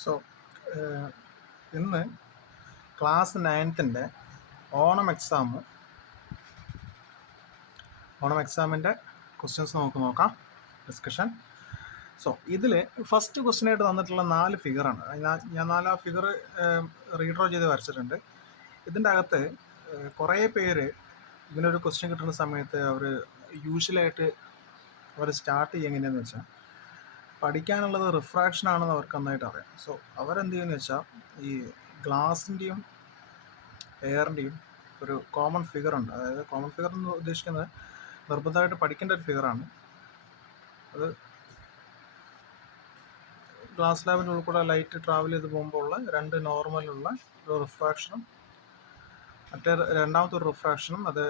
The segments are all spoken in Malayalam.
സോ ഇന്ന് ക്ലാസ് 9th ഓണം എക്സാമിൻ്റെ ക്വസ്റ്റ്യൻസ് നമുക്ക് നോക്കാം. ഡിസ്കഷൻ. സോ ഇതിൽ ഫസ്റ്റ് ക്വസ്റ്റ്യനായിട്ട് തന്നിട്ടുള്ള 4 ഫിഗറാണ്. ഞാൻ 4 ഫിഗർ റീഡ്രോ ചെയ്ത് വരച്ചിട്ടുണ്ട്. ഇതിൻ്റെ അകത്ത് കുറേ പേര് ഇങ്ങനൊരു ക്വസ്റ്റ്യൻ കിട്ടുന്ന സമയത്ത് അവർ യൂഷ്വലായിട്ട് അവർ സ്റ്റാർട്ട് ചെയ്യുക എങ്ങനെയാണെന്ന് വെച്ചാൽ, പഠിക്കാനുള്ളത് റിഫ്രാക്ഷൻ ആണെന്ന് അവർക്ക് നന്നായിട്ട് അറിയാം. സോ അവരെന്ത് ചെയ്യുമെന്ന് വെച്ചാൽ, ഈ ഗ്ലാസിൻ്റെയും എയറിൻ്റെയും ഒരു കോമൺ ഫിഗർ ഉണ്ട്. അതായത് കോമൺ ഫിഗർ എന്ന് ഉദ്ദേശിക്കുന്നത് നിർബന്ധമായിട്ട് പഠിക്കേണ്ട ഒരു ഫിഗറാണ്. അത് ഗ്ലാസ് ലാബിൻ്റെ ഉൾപ്പെടെ ലൈറ്റ് ട്രാവൽ ചെയ്ത് പോകുമ്പോൾ ഉള്ള 2 നോർമലുള്ള ഒരു റിഫ്രാക്ഷനും രണ്ടാമത്തെ ഒരു റിഫ്രാക്ഷനും, അത്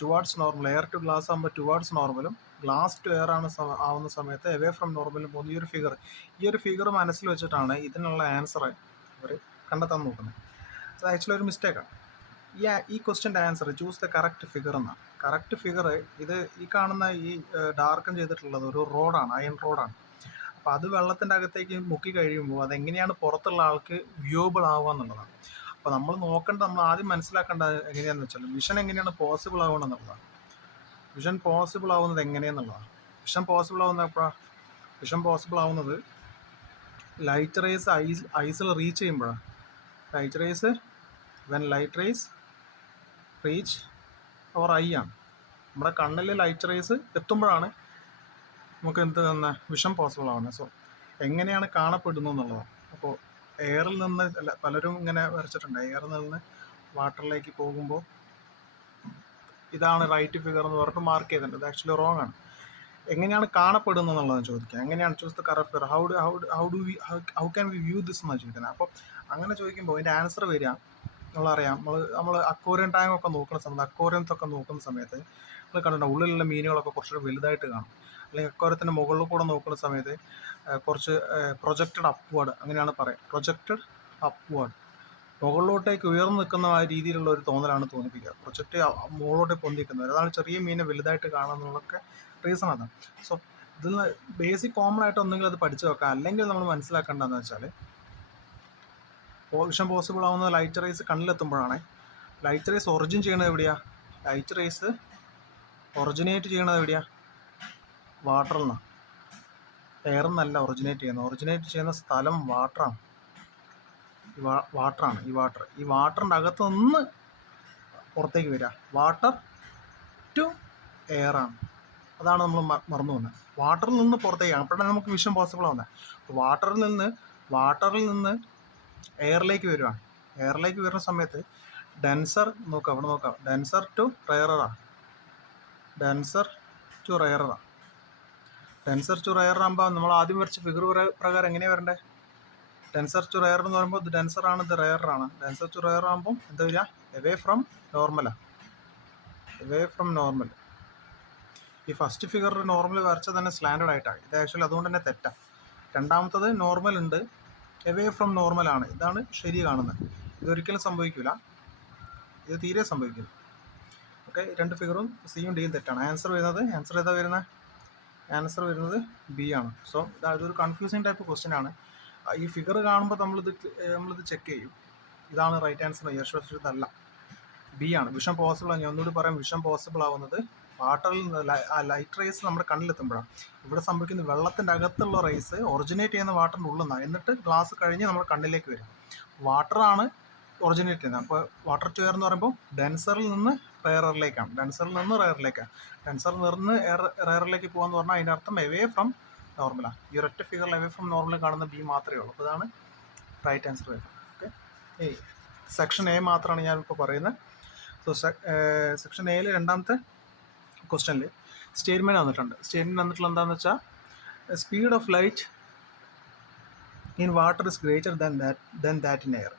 towards normal. Air to glass ആകുമ്പോൾ ടുവാർഡ്സ് നോർമലും, ഗ്ലാസ് ടു എയർ ആവുന്ന സമയത്ത് എവേ ഫ്രം നോർമലും പോകുന്ന ഈ ഒരു ഫിഗർ മനസ്സിൽ വെച്ചിട്ടാണ് ഇതിനുള്ള ആൻസർ അവർ കണ്ടെത്താൻ നോക്കുന്നത്. അത് ആക്ച്വലി ഒരു മിസ്റ്റേക്കാണ്. ഈ ക്വസ്റ്റ്യൻ്റെ answer choose the correct figure എന്നാണ്. കറക്റ്റ് ഫിഗർ ഇത് ഈ കാണുന്ന ഈ ഡാർക്കൻ ചെയ്തിട്ടുള്ളത് ഒരു റോഡാണ്, അയൺ റോഡാണ്. അപ്പോൾ അത് വെള്ളത്തിൻ്റെ അകത്തേക്ക് മുക്കി കഴിയുമ്പോൾ അതെങ്ങനെയാണ് പുറത്തുള്ള ആൾക്ക് വ്യൂവബിൾ ആവുക എന്നുള്ളതാണ്. അപ്പോൾ നമ്മൾ ആദ്യം മനസ്സിലാക്കേണ്ടത് എങ്ങനെയാണെന്ന് വെച്ചാൽ, വിഷൻ എങ്ങനെയാണ് പോസിബിൾ ആവുകയെന്നുള്ളതാണ്. വിഷൻ പോസിബിൾ ആവുന്നത് എങ്ങനെയെന്നുള്ളതാണ്. വിഷൻ പോസിബിൾ ആവുന്നത് ലൈറ്റ് റേസ് ഐസിൽ റീച്ച് ചെയ്യുമ്പോഴാണ്. Light rays reach our eye ആണ്. നമ്മുടെ കണ്ണിൽ ലൈറ്റ് റേസ് എത്തുമ്പോഴാണ് നമുക്ക് വിഷൻ പോസിബിൾ ആവുന്നത്. സോ എങ്ങനെയാണ് കാണപ്പെടുന്നു എന്നുള്ളതാണ്. അപ്പോൾ എയറിൽ നിന്ന് പലരും ഇങ്ങനെ വരച്ചിട്ടുണ്ട്. എയറിൽ നിന്ന് വാട്ടറിലേക്ക് പോകുമ്പോൾ ഇതാണ് റൈറ്റ് ഫിഗർ എന്ന് പറഞ്ഞിട്ട് മാർക്ക് ചെയ്തിട്ടുണ്ട്. ഇത് ആക്ച്വലി റോങ് ആണ്. എങ്ങനെയാണ് കാണപ്പെടുന്നത് എന്നുള്ളതാണ് ചോദിക്കുക. എങ്ങനെയാണ് choose the correct figure, how can we view this എന്നാണ് ചോദിക്കുന്നത്. അപ്പോൾ അങ്ങനെ ചോദിക്കുമ്പോൾ അതിൻ്റെ ആൻസർ വരിക നമ്മളറിയാം. നമ്മൾ അക്വേറിയം ടാങ്കൊക്കെ നോക്കുന്ന സമയത്ത് നമ്മൾ കണ്ടിട്ടുണ്ട്, ഉള്ളിലുള്ള മീനുകളൊക്കെ കുറച്ചുകൂടി വലുതായിട്ട് കാണും. അല്ലെങ്കിൽ അക്വേറിയത്തിൻ്റെ മുകളിൽ കൂടെ നോക്കുന്ന സമയത്ത് കുറച്ച് പ്രൊജക്റ്റഡ് അപ്വേർഡ്, അങ്ങനെയാണ് പറയുക. പ്രൊജക്റ്റഡ് അപ്വേർഡ്, മുകളിലോട്ടേക്ക് ഉയർന്നു നിൽക്കുന്ന ആ രീതിയിലുള്ള ഒരു തോന്നിപ്പിക്കുക. പ്രൊജക്റ്റ് മുകളിലോട്ടേക്ക് പൊന്തിക്കുന്നത്, അതാണ് ചെറിയ മീനെ വലുതായിട്ട് കാണുന്നതിനൊക്കെ റീസൺ അതാണ്. സോ ഇതിൽ ബേസിക് കോമൺ ആയിട്ട് ഒന്നെങ്കിലും അത് പഠിച്ചു വെക്കാം. അല്ലെങ്കിൽ നമ്മൾ മനസ്സിലാക്കേണ്ടതെന്ന് വെച്ചാൽ, വിഷൻ പോസിബിൾ ആവുന്നത് ലൈറ്റ് റേസ് കണ്ണിലെത്തുമ്പോഴാണ്. ലൈറ്റ് റേസ് ഒറിജിൻ ചെയ്യണത് എവിടെയാണ്? ലൈറ്റ് റേസ് ഒറിജിനേറ്റ് ചെയ്യണത് എവിടെയാണ്? വാട്ടറിൽ നിന്നാണ്. എയറിൽ നിന്നല്ല ഒറിജിനേറ്റ് ചെയ്യുന്ന സ്ഥലം വാട്ടറാണ്. ഈ വാട്ടറിൻ്റെ അകത്ത് നിന്ന് പുറത്തേക്ക് വരിക വാട്ടർ ടു എയർ ആണ്. അതാണ് നമ്മൾ മറന്നു പോകുന്നത്. വാട്ടറിൽ നിന്ന് പുറത്തേക്കാണ്, അപ്പോഴാണ് നമുക്ക് വിഷൻ പോസിബിൾ ആവുന്നത്. വാട്ടറിൽ നിന്ന് എയറിലേക്ക് വരുവാണ്. എയറിലേക്ക് വരുന്ന സമയത്ത് ഡെൻസർ ഡെൻസർ ടു റെയറാണ്. ഡെൻസർ ടു റെയർ ആകുമ്പോൾ നമ്മൾ ആദ്യം വരച്ച ഫിഗർ പ്രകാരം എങ്ങനെയാണ് വരണ്ടേ? ഡെൻസർ ടു റെയർ എന്ന് പറയുമ്പോൾ ഇത് ഡെൻസറാണ്, ഇത് റെയറാണ്. ഡെൻസർ ടു റെയർ ആകുമ്പോൾ എന്താ വരിക? Away from normal. ഈ ഫസ്റ്റ് ഫിഗർ നോർമൽ വരച്ച തന്നെ സ്ലാൻഡേർഡ് ആയിട്ടാണ്. ഇത് ആക്ച്വലി അതുകൊണ്ട് തന്നെ തെറ്റാണ്. രണ്ടാമത്തത് നോർമൽ ഉണ്ട്, എവേ ഫ്രം നോർമലാണ്. ഇതാണ് ശരി കാണുന്നത്. ഇതൊരിക്കലും സംഭവിക്കില്ല, ഇത് തീരെ സംഭവിക്കില്ല. ഓക്കെ, 2 ഫിഗറും സിയും ഡിയും തെറ്റാണ്. ആൻസർ വരുന്നത് ബി ആണ്. സോ ഇതൊരു കൺഫ്യൂസിങ് ടൈപ്പ് ക്വസ്റ്റ്യൻ ആണ്. ഈ ഫിഗർ കാണുമ്പോൾ നമ്മളിത് ചെക്ക് ചെയ്യും. ഇതാണ് റൈറ്റ് ആൻസർ. യശ്വതല്ല, ബി ആണ്. വിഷൻ പോസിബിൾ ആണ്. ഞാൻ ഒന്നുകൂടി പറയാം, വിഷൻ പോസിബിൾ ആവുന്നത് വാട്ടറിൽ നിന്ന് ലൈറ്റ് റേസ് നമ്മുടെ കണ്ണിലെത്തുമ്പോഴാണ്. ഇവിടെ സംഭവിക്കുന്ന വെള്ളത്തിൻ്റെ അകത്തുള്ള റേസ് ഒറിജിനേറ്റ് ചെയ്യുന്ന വാട്ടറിൻ്റെ ഉള്ളിൽ നിന്നാണ്. എന്നിട്ട് ഗ്ലാസ് കഴിഞ്ഞ് നമ്മുടെ കണ്ണിലേക്ക് വരും. വാട്ടറാണ് ഒറിജിനേറ്റ് ചെയ്യുന്നത്. അപ്പോൾ വാട്ടർ ടു എയർ എന്ന് പറയുമ്പോൾ ഡെൻസറിൽ നിന്ന് റെയറിലേക്കാണ്. ഡെൻസറിൽ നിന്ന് റെയറിലേക്ക് പോകാന്ന് പറഞ്ഞാൽ അതിൻ്റെ അർത്ഥം എവേ ഫ്രം നോർമലാണ്. ഈ ഒരൊറ്റ ഫിഗറിൽ എവേ ഫ്രം നോർമൽ കാണുന്ന ബി മാത്രമേ ഉള്ളൂ. അപ്പോൾ ഇതാണ് റൈറ്റ് ആൻസർ വരുന്നത്. ഓക്കെ, സെക്ഷൻ എ മാത്രമാണ് ഞാനിപ്പോൾ പറയുന്നത്. സോ സെക്ഷൻ എയിൽ രണ്ടാമത്തെ ക്വസ്റ്റ്യനിൽ സ്റ്റേറ്റ്മെൻറ്റ് വന്നിട്ടുള്ള എന്താണെന്ന് വെച്ചാൽ, speed of light in water is greater than that in air.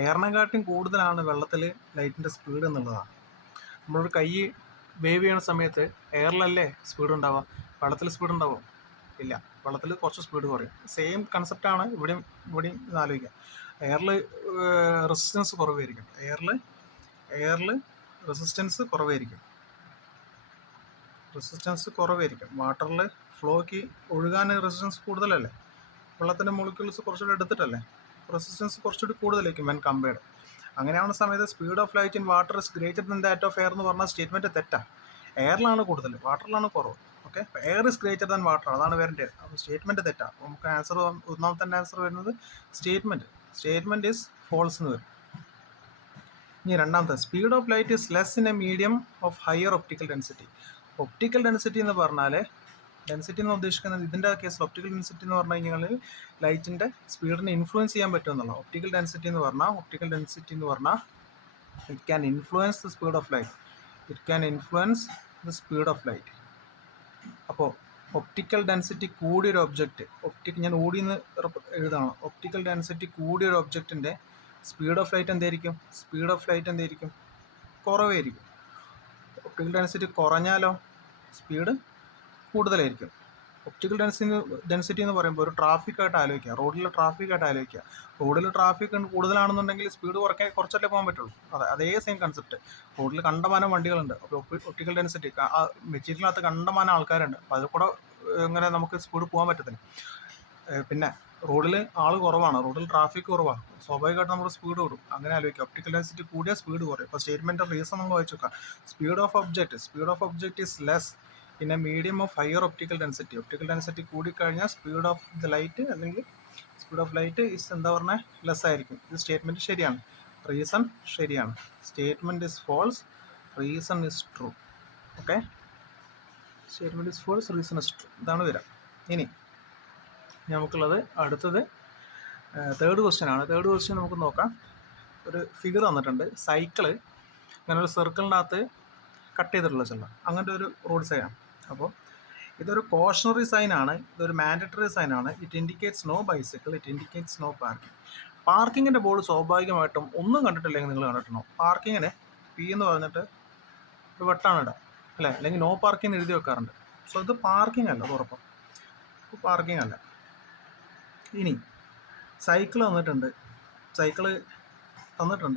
എയറിനെക്കാട്ടും കൂടുതലാണ് വെള്ളത്തിൽ ലൈറ്റിൻ്റെ സ്പീഡ് എന്നുള്ളതാണ്. നമ്മളൊരു കൈ വേവ് ചെയ്യണ സമയത്ത് എയറിലല്ലേ സ്പീഡ് ഉണ്ടാവുക, വെള്ളത്തിൽ സ്പീഡ് ഉണ്ടാവുമോ? ഇല്ല, വെള്ളത്തിൽ കുറച്ച് സ്പീഡ് കുറയും. സെയിം കൺസെപ്റ്റാണ് ഇവിടെയും ഇത് ആലോചിക്കുക. എയറിൽ റെസിസ്റ്റൻസ് കുറവായിരിക്കും. റെസിസ്റ്റൻസ് കുറവായിരിക്കും. വാട്ടറിൽ ഫ്ലോയ്ക്ക് ഒഴുകാൻ റെസിസ്റ്റൻസ് കൂടുതലല്ലേ? വെള്ളത്തിൻ്റെ മോളിക്യൂൾസ് കുറച്ചുകൂടെ എടുത്തിട്ടല്ലേ. റെസിസ്റ്റൻസ് കുറച്ചുകൂടി കൂടുതലായിരിക്കും വെൻ കമ്പയർഡ്. അങ്ങനെയാവുന്ന സമയത്ത് speed of light in water is greater than that of air എന്ന് പറഞ്ഞാൽ സ്റ്റേറ്റ്മെൻറ്റ് തെറ്റാണ്. എയറിലാണ് കൂടുതൽ, വാട്ടറിലാണ് കുറവ്. Okay, air is greater than water, അതാണ് വേറെ. അപ്പോൾ സ്റ്റേറ്റ്മെൻറ്റ് തെറ്റാണ്. അപ്പോൾ നമുക്ക് ആൻസർ, ഒന്നാമത്തെ ആൻസർ വരുന്നത് സ്റ്റേറ്റ്മെൻറ്റ് ഈസ് ഫോൾസ് എന്ന് വരും. ഇനി രണ്ടാമത്തെ, speed of light is less in a medium of higher optical density. Optical density എന്ന് പറഞ്ഞാൽ, ഡെൻസിറ്റി എന്ന് ഉദ്ദേശിക്കുന്നത് ഇതിൻ്റെ കേസിൽ ഒപ്റ്റിക്കൽ ഡെൻസിറ്റി എന്ന് പറഞ്ഞു കഴിഞ്ഞാൽ ലൈറ്റിൻ്റെ സ്പീഡിനെ ഇൻഫ്ലുവൻസ് ചെയ്യാൻ പറ്റുമെന്നുള്ള. ഒപ്റ്റിക്കൽ ഡെൻസിറ്റി എന്ന് പറഞ്ഞാൽ it can influence the speed of light. അപ്പോൾ ഒപ്റ്റിക്കൽ ഡെൻസിറ്റി കൂടിയൊരു ഒബ്ജക്റ്റ്, ഞാൻ ഓടിയെന്ന് എഴുതാണ്, ഒപ്റ്റിക്കൽ ഡെൻസിറ്റി കൂടിയൊരു ഒബ്ജക്റ്റിൻ്റെ സ്പീഡ് ഓഫ് ലൈറ്റ് എന്തായിരിക്കും? കുറവായിരിക്കും. ഒപ്റ്റിക്കൽ ഡെൻസിറ്റി കുറഞ്ഞാലോ സ്പീഡ് കൂടുതലായിരിക്കും. ഒപ്റ്റിക്കൽ ഡെൻസിറ്റി എന്ന് പറയുമ്പോൾ ഒരു ട്രാഫിക്കായിട്ട് ആലോചിക്കുക, റോഡിൽ ട്രാഫിക് കൂടുതലാണെന്നുണ്ടെങ്കിൽ സ്പീഡ് കുറച്ചല്ലേ പോകാൻ പറ്റുള്ളൂ. അതേ സെയിം കൺസെപ്റ്റ്. റോഡിൽ കണ്ടമാനം വണ്ടികളുണ്ട്. അപ്പോൾ ഒപ്റ്റിക്കൽ ഡെൻസിറ്റി, മെറ്റീരിയലിനകത്ത് കണ്ടമാനം ആൾക്കാരുണ്ട്. അപ്പോൾ അതിൽ കൂടെ ഇങ്ങനെ നമുക്ക് സ്പീഡ് പോകാൻ പറ്റത്തില്ല. പിന്നെ റോഡിൽ ആൾ കുറവാണ്, റോഡിൽ ട്രാഫിക് കുറവാണ്, സ്വാഭാവികമായിട്ട് നമ്മുടെ സ്പീഡ് കൂടും. അങ്ങനെ ആലോചിക്കുക, ഒപ്റ്റിക്കൽ ഡെൻസിറ്റി കൂടിയ സ്പീഡ് കുറയും. അപ്പോൾ സ്റ്റേറ്റ്മെൻറ്റ് റീസൺ നമ്മൾ വായിച്ചു നോക്കാം. Speed of object is less in a medium of higher optical density. Optical density കൂടിക്കഴിഞ്ഞാൽ സ്പീഡ് ഓഫ് ദ ലൈറ്റ് അല്ലെങ്കിൽ സ്പീഡ് ഓഫ് ലൈറ്റ് ഇസ് എന്താ പറഞ്ഞാൽ ലെസ് ആയിരിക്കും. ഇത് സ്റ്റേറ്റ്മെൻറ്റ് ശരിയാണ്, റീസൺ ശരിയാണ്. Statement is false, reason is true. Okay, statement is false, reason is true, ഇതാണ് വരാം. ഇനി നമുക്കുള്ളത് അടുത്തത് തേർഡ് ക്വസ്റ്റ്യൻ ആണ്. തേർഡ് ക്വസ്റ്റ്യൻ നമുക്ക് നോക്കാം. ഒരു ഫിഗർ തന്നിട്ടുണ്ട്, സൈക്കിള് ഇങ്ങനെ ഒരു സർക്കിളിനകത്ത് കട്ട് ചെയ്തിട്ടുള്ള ചില അങ്ങനത്തെ ഒരു റോഡ് സൈഡാണ്. അപ്പോൾ ഇതൊരു കോഷണറി സൈനാണ്, ഇതൊരു മാൻഡറ്ററി സൈനാണ്. It indicates no bicycle, it indicates no parking. പാർക്കിങ്ങിൻ്റെ ബോർഡ് സ്വാഭാവികമായിട്ടും ഒന്നും കണ്ടിട്ടില്ലെങ്കിൽ നിങ്ങൾ കണ്ടിട്ടുണ്ടോ? പാർക്കിങ്ങിന് പി എന്ന് പറഞ്ഞിട്ട് ഒരു വട്ടാണ് ഇടുക അല്ലേ, അല്ലെങ്കിൽ നോ പാർക്കിംഗ് എഴുതി വെക്കാറുണ്ട്. സോ ഇത് പാർക്കിംഗ് അല്ല, ഉറപ്പം പാർക്കിംഗ് അല്ല. ഇനി സൈക്കിൾ തന്നിട്ടുണ്ട്,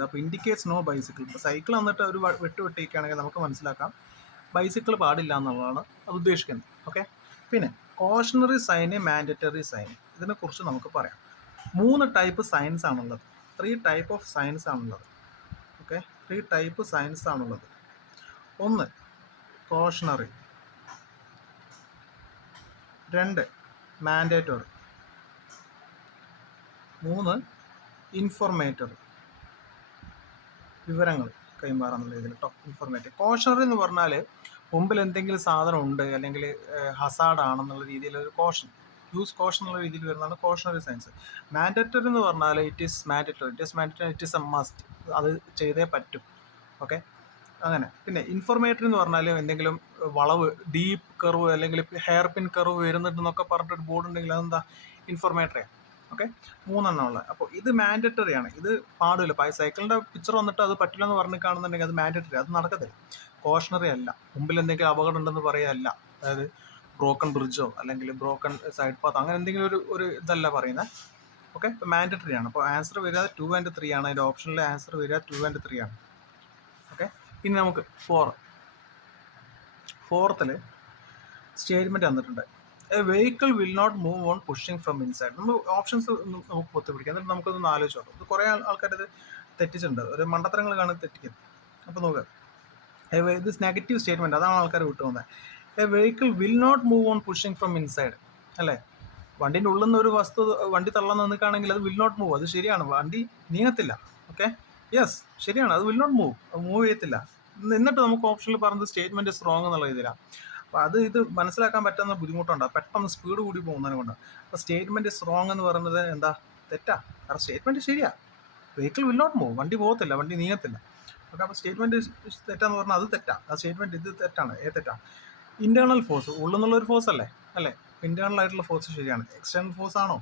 അപ്പോൾ ഇൻഡിക്കേറ്റ്സ് നോ ബൈസിക്കിൾ. ഇപ്പോൾ സൈക്കിൾ തന്നിട്ട് ഒരു വെട്ടിക്കുകയാണെങ്കിൽ നമുക്ക് മനസ്സിലാക്കാം ബൈസിക്കിൾ പാടില്ല എന്നുള്ളതാണ് അത് ഉദ്ദേശിക്കുന്നത്. ഓക്കെ, പിന്നെ കോഷണറി സൈന്, മാൻഡറ്ററി സൈൻ, ഇതിനെക്കുറിച്ച് നമുക്ക് പറയാം. 3 ടൈപ്പ് സൈൻസ് ആണുള്ളത്, 3 ടൈപ്പ് ഓഫ് സൈൻസ് ആണുള്ളത്. ഓക്കെ, 3 ടൈപ്പ് സൈൻസ് ആണുള്ളത്. 1 കോഷണറി, 2 മാൻഡേറ്ററി, 3 ഇൻഫോർമേറ്ററി, വിവരങ്ങൾ കൈമാറാന്നുള്ള രീതിയിൽ കേട്ടോ. ഇൻഫോർമേറ്റീവ്. കോഷണറി എന്ന് പറഞ്ഞാൽ മുമ്പിൽ എന്തെങ്കിലും സാധനം ഉണ്ട് അല്ലെങ്കിൽ ഹസാർഡ് ആണെന്നുള്ള രീതിയിലൊരു കോഷൻ എന്നുള്ള രീതിയിൽ വരുന്നതാണ് കോഷണറി സയൻസ്. മാൻഡറ്ററി എന്ന് പറഞ്ഞാൽ ഇറ്റ് ഈസ് എ മസ്റ്റ്, അത് ചെയ്തേ പറ്റും. ഓക്കെ, അങ്ങനെ. പിന്നെ ഇൻഫോർമേറ്ററി എന്ന് പറഞ്ഞാൽ എന്തെങ്കിലും വളവ്, ഡീപ്പ് കർവ് അല്ലെങ്കിൽ ഹെയർ പിൻ കർവ് വരുന്നുണ്ടെന്നൊക്കെ പറഞ്ഞിട്ടൊരു ബോർഡ് ഉണ്ടെങ്കിൽ അതെന്താ? ഇൻഫോർമേറ്ററിയാണ്. ഓക്കെ, 3 ഉള്ളത്. അപ്പോൾ ഇത് മാൻഡറ്ററി ആണ്, ഇത് പാടില്ല. സൈക്കിളിൻ്റെ പിക്ചർ വന്നിട്ട് അത് പറ്റില്ല എന്ന് പറഞ്ഞ് കാണുന്നുണ്ടെങ്കിൽ അത് മാൻഡറ്ററി, അത് നടക്കത്തില്ല. കോഷണറി അല്ല. മുമ്പിൽ എന്തെങ്കിലും അപകടം ഉണ്ടെന്ന് പറയുകയല്ല, അതായത് ബ്രോക്കൺ ബ്രിഡ്ജോ അല്ലെങ്കിൽ ബ്രോക്കൺ സൈഡ് പാത്ത് അങ്ങനെ എന്തെങ്കിലും ഒരു ഇതല്ല പറയുന്നത്. ഓക്കെ, ഇപ്പോൾ മാൻഡറ്ററി ആണ്. അപ്പോൾ ആൻസർ വരിക 2 and 3 ആണ്. അതിൻ്റെ ഓപ്ഷനിലെ ആൻസർ വരിക 2 and 3 ആണ്. ഓക്കെ, ഇനി നമുക്ക് 4th സ്റ്റേറ്റ്മെൻറ്റ് തന്നിട്ടുണ്ട്. A vehicle will not move on pushing from inside. നമ്മൾ ഓപ്ഷൻസ് നമുക്ക് ഒത്തുപിടിക്കാം, എന്നിട്ട് നമുക്കൊന്ന് ആലോചിച്ച് നോക്കാം. ഇത് കുറേ ആൾക്കാർ ഇത് തെറ്റിച്ചിട്ടുണ്ട്, ഒരു മണ്ടത്തരങ്ങൾ കാണുന്നത് തെറ്റിക്കുന്നത്. അപ്പോൾ നോക്കുക, ഇത് നെഗറ്റീവ് സ്റ്റേറ്റ്മെൻറ്റ്, അതാണ് ആൾക്കാർ വിട്ടുപോകുന്നത്. A vehicle will not move on pushing from inside അല്ലേ? വണ്ടീൻ്റെ ഉള്ളിൽ നിന്ന് ഒരു വണ്ടി തള്ളാൻ നിൽക്കുകയാണെങ്കിൽ അത് വിൽ നോട്ട് മൂവ്, അത് ശരിയാണ്, വണ്ടി നീങ്ങത്തില്ല. ഓക്കെ, യെസ് ശരിയാണ്, അത് വിൽ നോട്ട് മൂവ് ചെയ്യത്തില്ല. എന്നിട്ട് നമുക്ക് ഓപ്ഷനിൽ പറഞ്ഞത് സ്റ്റേറ്റ്മെൻറ്റ് സ്ട്രോങ് എന്നുള്ള രീതിയിലാണ്. അപ്പോൾ ഇത് മനസ്സിലാക്കാൻ പറ്റുന്ന ബുദ്ധിമുട്ടുണ്ട്, പെട്ടെന്ന് സ്പീഡ് കൂടി പോകുന്നതിനെ കൊണ്ട്. അപ്പോൾ സ്റ്റേറ്റ്മെൻറ്റ് സ്ട്രോങ് എന്ന് പറയുന്നത് എന്താ? തെറ്റാ. കാരണം സ്റ്റേറ്റ്മെൻറ്റ് ശരിയാണ്, വെഹിക്കിൾ വിൽ നോട്ട് മൂവ്, വണ്ടി പോകത്തില്ല, വണ്ടി നീങ്ങത്തില്ല. ഓക്കെ, അപ്പോൾ സ്റ്റേറ്റ്മെൻറ്റ് തെറ്റാന്ന് പറഞ്ഞാൽ അത് തെറ്റാണ്. ആ സ്റ്റേറ്റ്മെൻറ്റ് ഇത് തെറ്റാണ്, തെറ്റാണ്. ഇൻറ്റേർണൽ ഫോഴ്സ്, ഉള്ളിൽ നിന്നുള്ളൊരു ഫോഴ്സ് അല്ലേ? ഇൻറ്റേർണൽ ആയിട്ടുള്ള ഫോഴ്സ് ശരിയാണ്. എക്സ്റ്റേണൽ ഫോഴ്സ് ആണോ?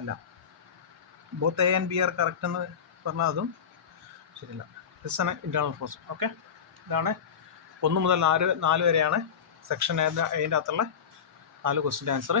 അല്ല. Both A and B are correct എന്ന് പറഞ്ഞാൽ അതും ശരിയല്ല. ദിസ് ആണ് ഇൻറ്റേർണൽ ഫോഴ്സ്. ഓക്കെ, ഇതാണ് 1 മുതൽ 4 വരെയാണ് സെക്ഷൻ അതിൻ്റെ അകത്തുള്ള 4 ക്വസ്റ്റ്യൻ്റെ ആൻസർ.